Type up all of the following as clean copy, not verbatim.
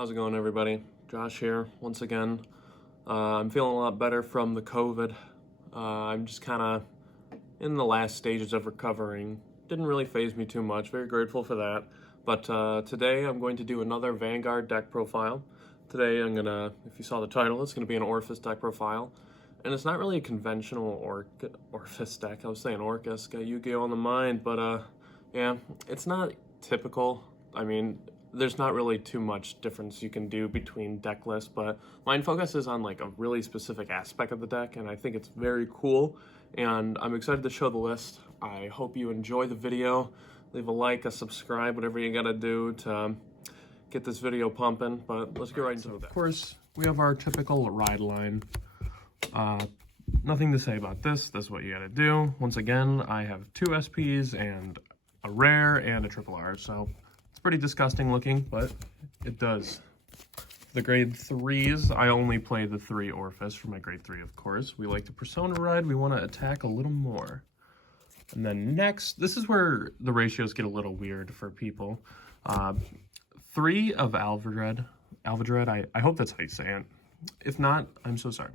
How's it going, everybody? Josh here once again. I'm feeling a lot better from the COVID. I'm just kind of in the last stages of recovering. Didn't really faze me too much. Very grateful for that. But today I'm going to do another Vanguard deck profile. Today I'm gonna, if you saw the title, it's gonna be an Orfist deck profile. And it's not really a conventional Orfist deck. I was saying Orcus, got Yu-Gi-Oh on the mind, but yeah, it's not typical. I mean, there's not really too much difference you can do between deck lists, but mine focuses on like a really specific aspect of the deck, and I think it's very cool, and I'm excited to show the list. I hope you enjoy the video. Leave a like, a subscribe, whatever you gotta do to get this video pumping, but let's get right into it. Of course, we have our typical ride line. Nothing to say about this. That's what you gotta do. Once again, I have 2 SPs and a rare and a triple R, so it's pretty disgusting looking, but it does. For the grade 3s, I only play the 3 Orfist for my grade 3, of course. We like to persona ride. We want to attack a little more. And then next, this is where the ratios get a little weird for people. 3 of Overdress. I hope that's how you say it. If not, I'm so sorry.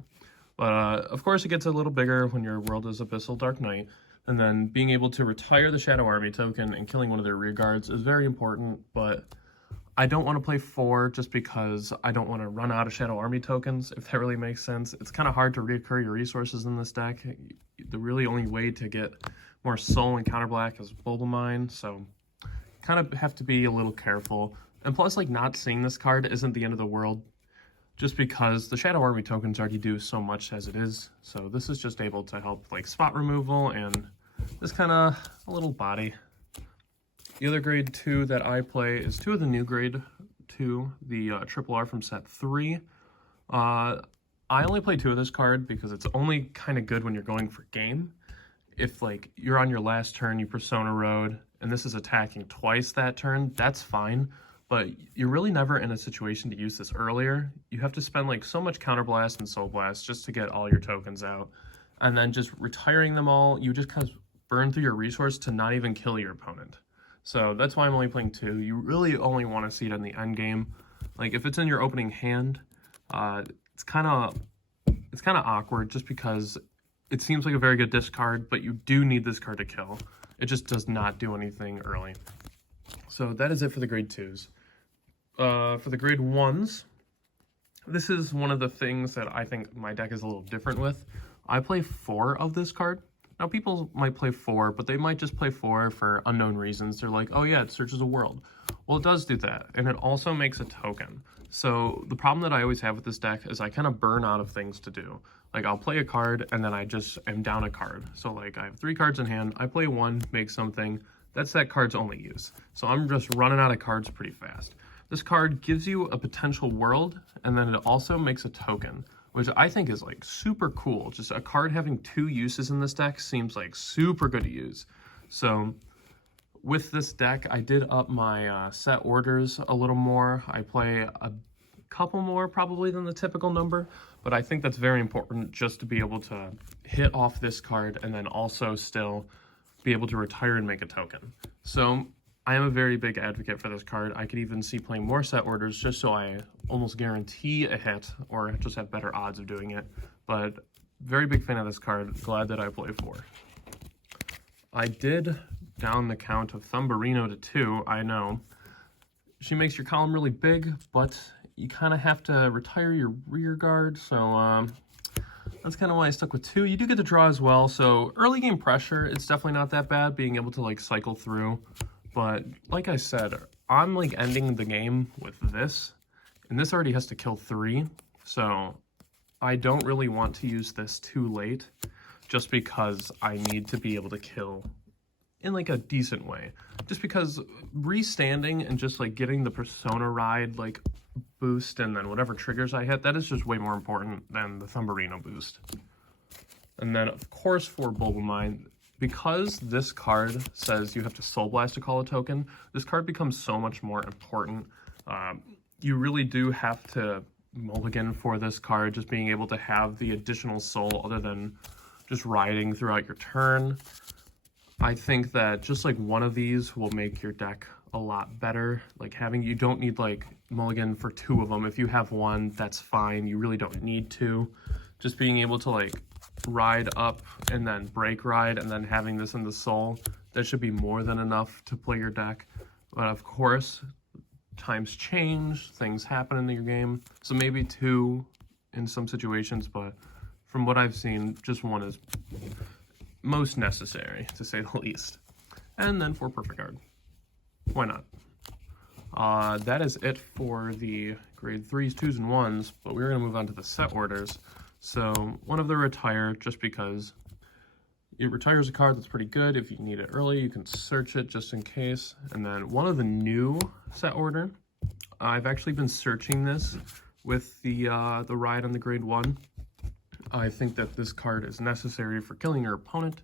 But of course, it gets a little bigger when your world is Abyssal Dark Knight. And then being able to retire the Shadow Army token and killing one of their rear guards is very important, but I don't want to play 4 just because I don't want to run out of Shadow Army tokens, if that really makes sense. It's kind of hard to reoccur your resources in this deck. The really only way to get more soul and counter black is Bulba Mine, so kind of have to be a little careful. And plus, like, not seeing this card isn't the end of the world, just because the Shadow Army tokens already do so much as it is. So this is just able to help like spot removal and this kind of a little body. The other grade 2 that I play is 2 of the new grade 2, the triple R from set 3. I only play 2 of this card because it's only kind of good when you're going for game. If like you're on your last turn, you persona road, and this is attacking twice that turn, that's fine. But you're really never in a situation to use this earlier. You have to spend like so much Counterblast and Soul Blast just to get all your tokens out. And then just retiring them all, you just kind of burn through your resource to not even kill your opponent. So that's why I'm only playing 2. You really only want to see it in the end game. Like if it's in your opening hand, it's kind of awkward just because it seems like a very good discard, but you do need this card to kill. It just does not do anything early. So that is it for the grade 2s. For the grade 1s, this is one of the things that I think my deck is a little different with. I play 4 of this card. Now, people might play 4, but they might just play 4 for unknown reasons. They're like, oh yeah, it searches a world. Well, it does do that, and it also makes a token. So the problem that I always have with this deck is I kind of burn out of things to do. Like, I'll play a card, and then I just am down a card. So like, I have 3 cards in hand, I play 1, make something. That's that card's only use. So I'm just running out of cards pretty fast. This card gives you a potential world, and then it also makes a token, which I think is like super cool. Just a card having 2 uses in this deck seems like super good to use. So with this deck, I did up my set orders a little more. I play a couple more probably than the typical number, but I think that's very important just to be able to hit off this card and then also still be able to retire and make a token. So I am a very big advocate for this card. I could even see playing more set orders just so I almost guarantee a hit or just have better odds of doing it. But very big fan of this card. Glad that I play 4. I did down the count of Thumbarino to 2, I know. She makes your column really big, but you kind of have to retire your rear guard, so that's kind of why I stuck with 2. You do get to draw as well, so early game pressure, it's definitely not that bad, being able to like cycle through. But like I said, I'm like ending the game with this, and this already has to kill 3, so I don't really want to use this too late, just because I need to be able to kill in like a decent way. Just because restanding and just like getting the persona ride like boost and then whatever triggers I hit, that is just way more important than the Thumbarino boost. And then of course for Bulba Mine, because this card says you have to Soul Blast to call a token, this card becomes so much more important. You really do have to mulligan for this card, just being able to have the additional soul other than just riding throughout your turn. I think that just like one of these will make your deck a lot better. Like you don't need like mulligan for 2 of them. If you have 1, that's fine. You really don't need to. Just being able to like ride up and then break ride and then having this in the soul, that should be more than enough to play your deck. But of course, times change, things happen in your game. So maybe 2 in some situations, but from what I've seen, just 1 is most necessary, to say the least. And then 4 perfect guard. Why not? That is it for the grade 3s, 2s, and 1s, but we're going to move on to the set orders. So one of the retire, just because it retires a card that's pretty good. If you need it early, you can search it just in case. And then one of the new set order, I've actually been searching this with the ride on the grade 1. I think that this card is necessary for killing your opponent,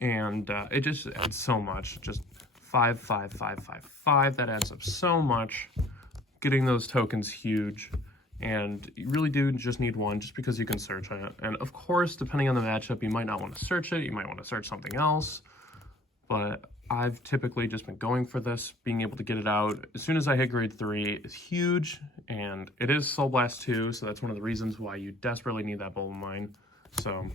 and it just adds so much. Just 5, 5, 5, 5, 5. That adds up so much. Getting those tokens huge, and you really do just need 1 just because you can search it. And of course, depending on the matchup, you might not want to search it. You might want to search something else. But I've typically just been going for this. Being able to get it out as soon as I hit grade 3 is huge, and it is Soul Blast 2, so that's one of the reasons why you desperately need that Bowl of Mine. So,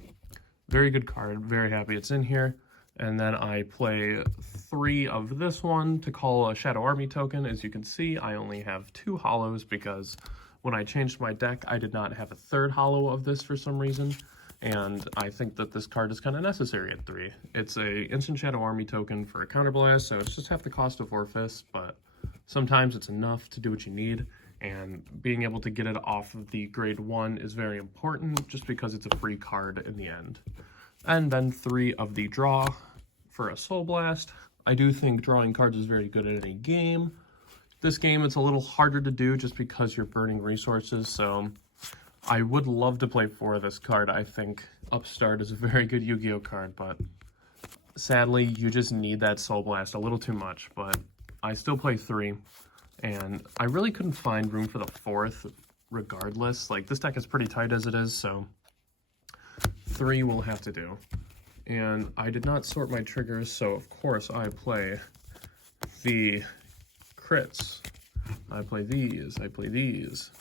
very good card. Very happy it's in here. And then I play 3 of this one to call a Shadow Army token. As you can see, I only have 2 hollows because when I changed my deck, I did not have a 3rd hollow of this for some reason. And I think that this card is kind of necessary at 3. It's a instant Shadow Army token for a counterblast, so it's just half the cost of Orfist, but sometimes it's enough to do what you need. And being able to get it off of the grade 1 is very important, just because it's a free card in the end. And then 3 of the draw for a Soul Blast. I do think drawing cards is very good at any game. This game, it's a little harder to do just because you're burning resources, so I would love to play 4 of this card. I think Upstart is a very good Yu-Gi-Oh card, but sadly, you just need that Soul Blast a little too much. But I still play 3, and I really couldn't find room for the 4th regardless. Like, this deck is pretty tight as it is, so 3 will have to do. And I did not sort my triggers, so of course I play the crits. I play these, I play these.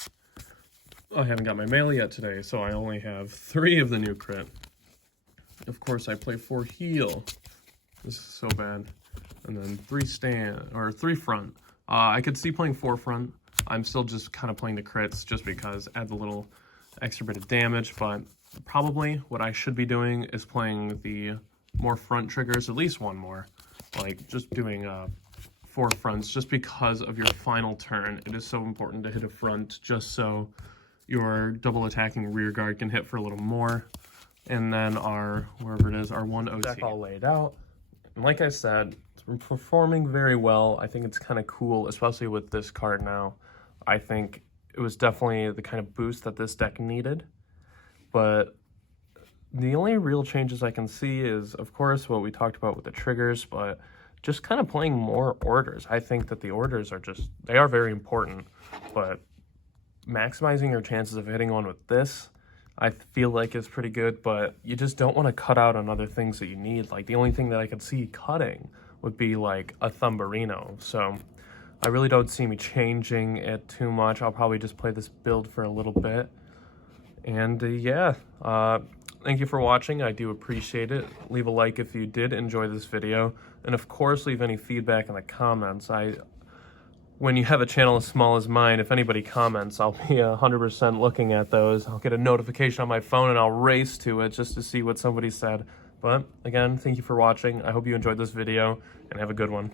I haven't got my mail yet today, so I only have 3 of the new crit. Of course I play 4 heal. This is so bad. And then 3 front. I could see playing 4 front. I'm still just kind of playing the crits just because add the little extra bit of damage, but probably what I should be doing is playing the more front triggers, at least 1 more. Like just doing 4 fronts just because of your final turn. It is so important to hit a front just so your double attacking rear guard can hit for a little more. And then our, wherever it is, our 1 OT. Deck all laid out. And like I said, it's performing very well. I think it's kind of cool, especially with this card now. I think it was definitely the kind of boost that this deck needed. But the only real changes I can see is, of course, what we talked about with the triggers, but just kind of playing more orders. I think that the orders are just, they are very important, but maximizing your chances of hitting one with this, I feel like is pretty good, but you just don't want to cut out on other things that you need. Like, the only thing that I could see cutting would be like a Thumbarino. So I really don't see me changing it too much. I'll probably just play this build for a little bit. And yeah, thank you for watching. I do appreciate it. Leave a like if you did enjoy this video. And of course, leave any feedback in the comments. When you have a channel as small as mine, if anybody comments, I'll be 100% looking at those. I'll get a notification on my phone and I'll race to it just to see what somebody said. But again, thank you for watching. I hope you enjoyed this video and have a good one.